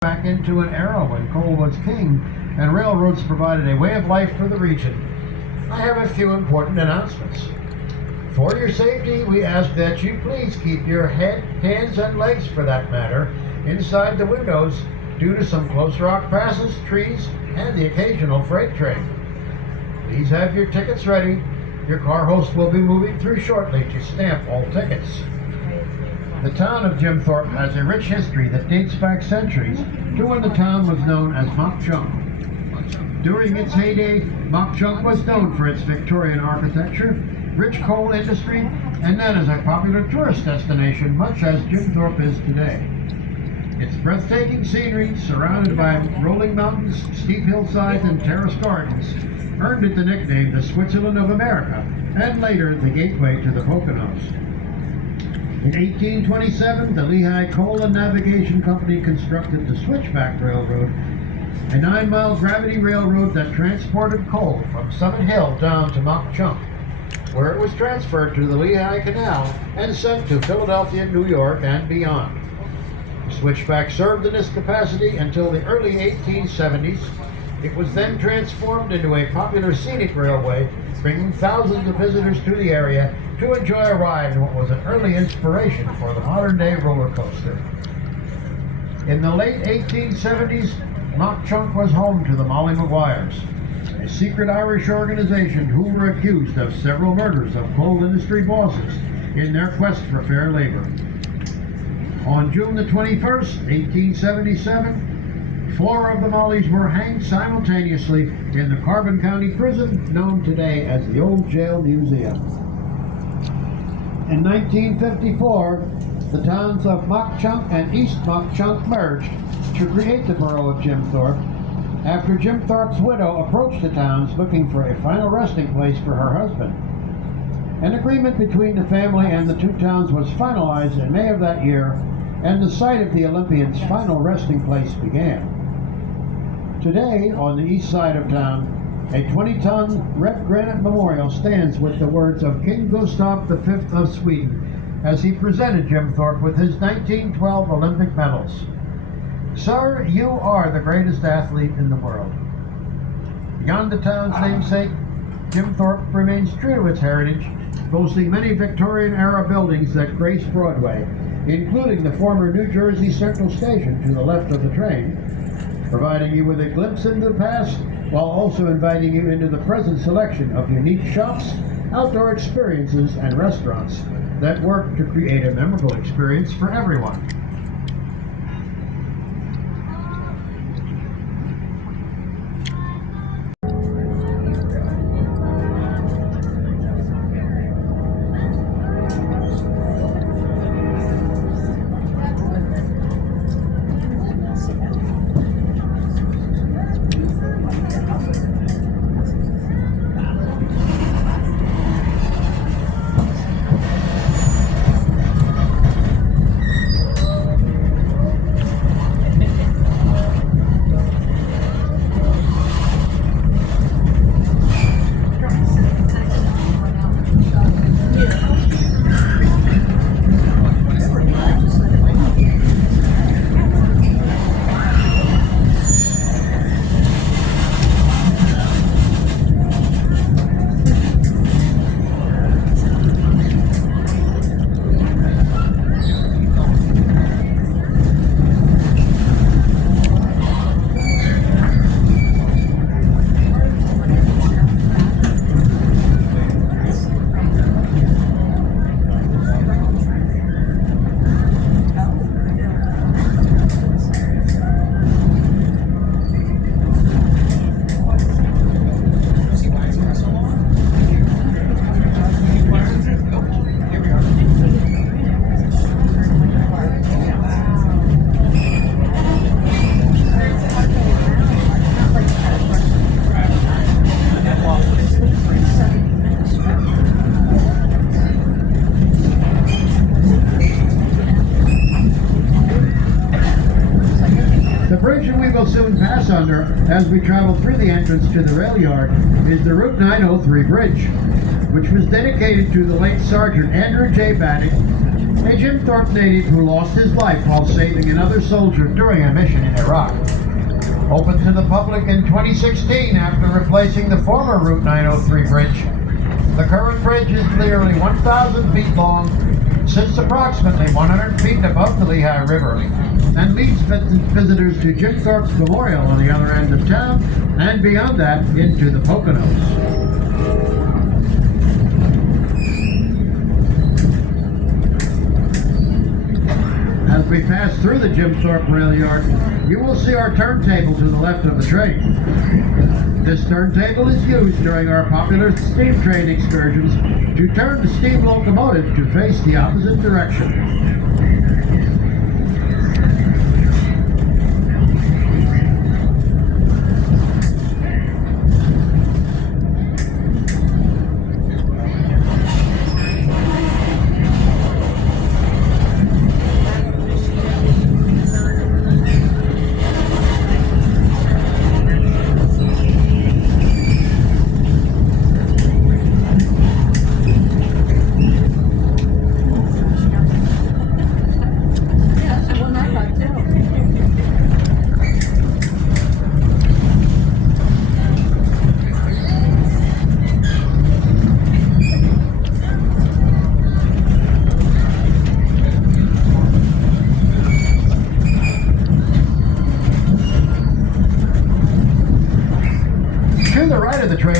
Back into an era when coal was king and railroads provided a way of life for the region. I have a few important announcements. For your safety, we ask that you please keep your head, hands, and legs, for that matter, inside the windows due to some close rock passes, trees, and the occasional freight train. Please have your tickets ready. Your car host will be moving through shortly to stamp all tickets. The town of Jim Thorpe has a rich history that dates back centuries to when the town was known as Mock Chunk. During its heyday, Mock Chunk was known for its Victorian architecture, rich coal industry, and then as a popular tourist destination, much as Jim Thorpe is today. Its breathtaking scenery, surrounded by rolling mountains, steep hillsides, and terraced gardens, earned it the nickname the Switzerland of America, and later the gateway to the Poconos. In 1827, the Lehigh Coal and Navigation Company constructed the Switchback Railroad, a 9-mile gravity railroad that transported coal from Summit Hill down to Mock Chunk, where it was transferred to the Lehigh Canal and sent to Philadelphia, New York, and beyond. The Switchback served in this capacity until the early 1870s. It was then transformed into a popular scenic railway, bringing thousands of visitors to the area to enjoy a ride in what was an early inspiration for the modern-day roller coaster. In the late 1870s, Mock Chunk was home to the Molly Maguires, a secret Irish organization who were accused of several murders of coal industry bosses in their quest for fair labor. On June the 21st, 1877, 4 of the Mollies were hanged simultaneously in the Carbon County Prison, known today as the Old Jail Museum. In 1954, the towns of Mock Chunk and East Mock Chunk merged to create the borough of Jim Thorpe after Jim Thorpe's widow approached the towns looking for a final resting place for her husband. An agreement between the family and the two towns was finalized in May of that year, and the site of the Olympians' final resting place began. Today, on the east side of town, a 20-ton red granite memorial stands with the words of King Gustav V of Sweden as he presented Jim Thorpe with his 1912 Olympic medals. Sir, you are the greatest athlete in the world. Beyond the town's namesake, Jim Thorpe remains true to its heritage, boasting many Victorian-era buildings that grace Broadway, including the former New Jersey Central Station to the left of the train, providing you with a glimpse into the past while also inviting you into the present selection of unique shops, outdoor experiences, and restaurants that work to create a memorable experience for everyone. The bridge we will soon pass under as we travel through the entrance to the rail yard is the Route 903 Bridge, which was dedicated to the late Sergeant Andrew J. Bannock, a Jim Thorpe native who lost his life while saving another soldier during a mission in Iraq. Opened to the public in 2016 after replacing the former Route 903 bridge. The current bridge is nearly 1,000 feet long, sits approximately 100 feet above the Lehigh River, and leads visitors to Jim Thorpe's Memorial on the other end of town, and beyond that, into the Poconos. As we pass through the Jim Thorpe rail yard, you will see our turntable to the left of the train. This turntable is used during our popular steam train excursions to turn the steam locomotive to face the opposite direction.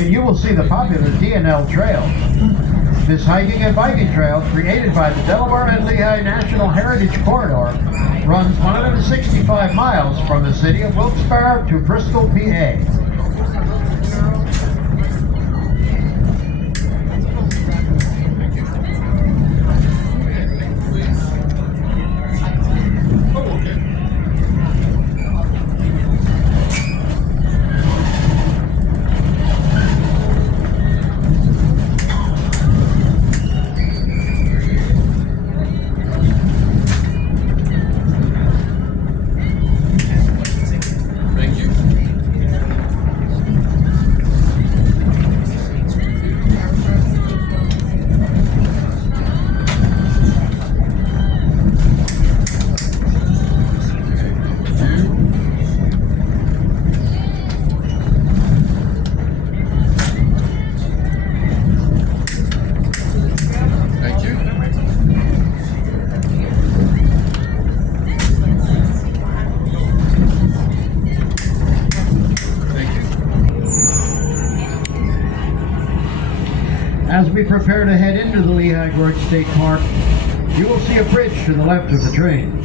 You will see the popular D&L Trail. This hiking and biking trail, created by the Delaware and Lehigh National Heritage Corridor, runs 165 miles from the city of Wilkes-Barre to Bristol, PA. As we prepare to head into the Lehigh Gorge State Park, you will see a bridge to the left of the train.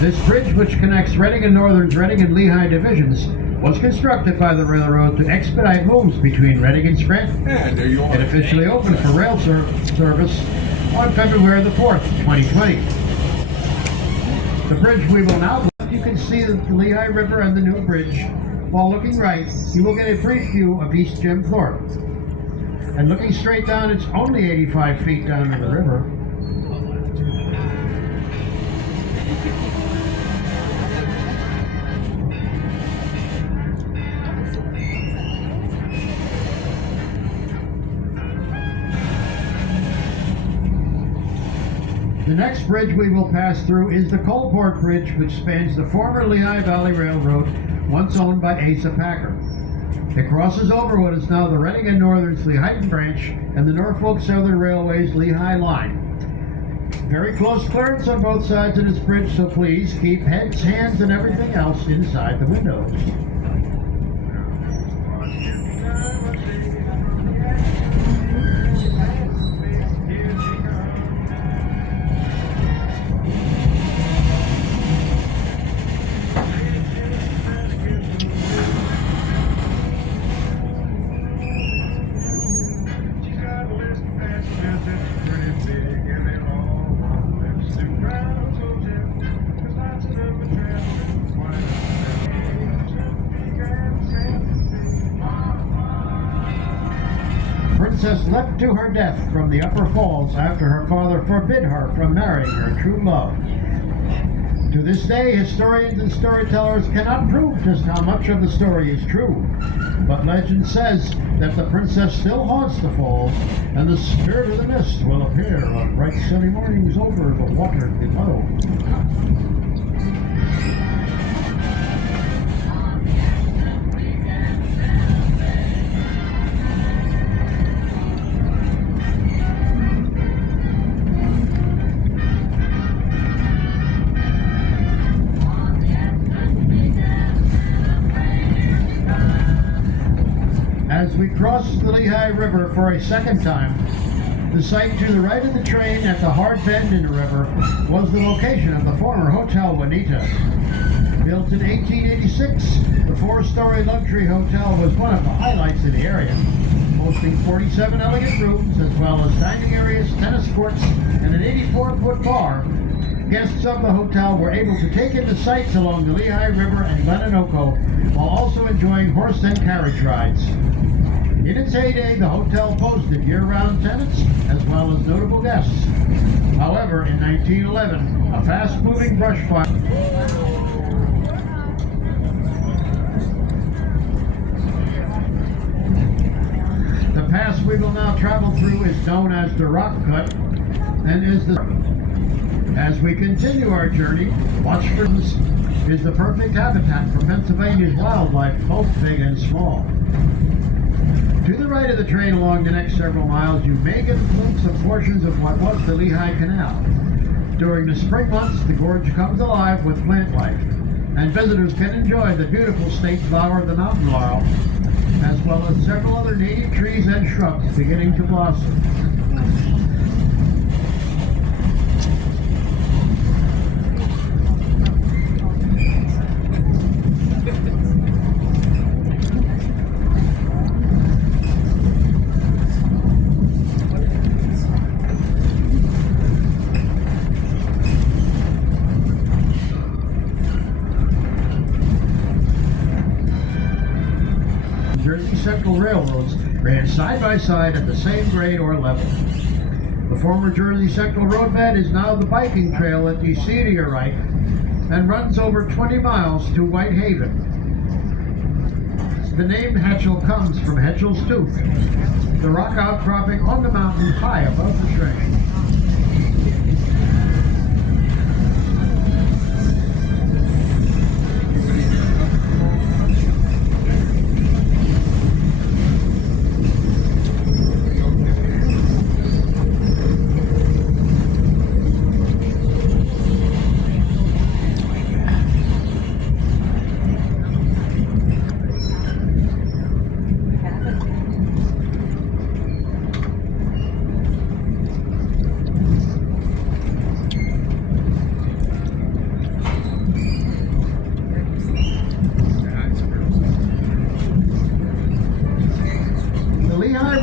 This bridge, which connects Reading and Northern's Reading and Lehigh divisions, was constructed by the railroad to expedite moves between Reading and Scranton. It officially opened for rail service on February the 4th, 2020. The bridge we will now look, you can see the Lehigh River and the new bridge. While looking right, you will get a brief view of East Jim Thorpe. And looking straight down, it's only 85 feet down to the river. The next bridge we will pass through is the Coalport Bridge, which spans the former Lehigh Valley Railroad, once owned by Asa Packer. It crosses over what is now the Reading and Northern's Lehigh Branch and the Norfolk Southern Railway's Lehigh Line. Very close clearance on both sides of this bridge, so please keep heads, hands, and everything else inside the windows. Princess leapt to her death from the upper falls after her father forbid her from marrying her true love. To this day, historians and storytellers cannot prove just how much of the story is true, but legend says that the princess still haunts the falls, and the spirit of the mist will appear on bright sunny mornings over the water below. As we crossed the Lehigh River for a second time, the site to the right of the train at the hard bend in the river was the location of the former Hotel Juanita. Built in 1886, the four-story luxury hotel was one of the highlights in the area, boasting 47 elegant rooms as well as dining areas, tennis courts, and an 84-foot bar. Guests of the hotel were able to take in the sights along the Lehigh River and Glenanoco while also enjoying horse and carriage rides. In its heyday, the hotel boasted year-round tenants as well as notable guests. However, in 1911, a fast-moving brush fire The pass we will now travel through is known as the Rock Cut and is the As we continue our journey, watch for this is the perfect habitat for Pennsylvania's wildlife, both big and small. To the right of the train along the next several miles, you may get a glimpse of portions of what was the Lehigh Canal. During the spring months, the gorge comes alive with plant life, and visitors can enjoy the beautiful state flower, the mountain laurel, as well as several other native trees and shrubs beginning to blossom. Jersey Central railroads ran side by side at the same grade or level. The former Jersey Central roadbed is now the biking trail that you see to your right and runs over 20 miles to Whitehaven. The name Hetchel comes from Hetchel's Tooth, the rock outcropping on the mountain high above the train.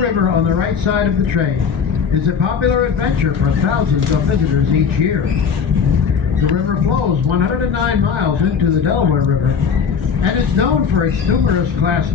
River on the right side of the train is a popular adventure for thousands of visitors each year. The river flows 109 miles into the Delaware River and is known for its numerous class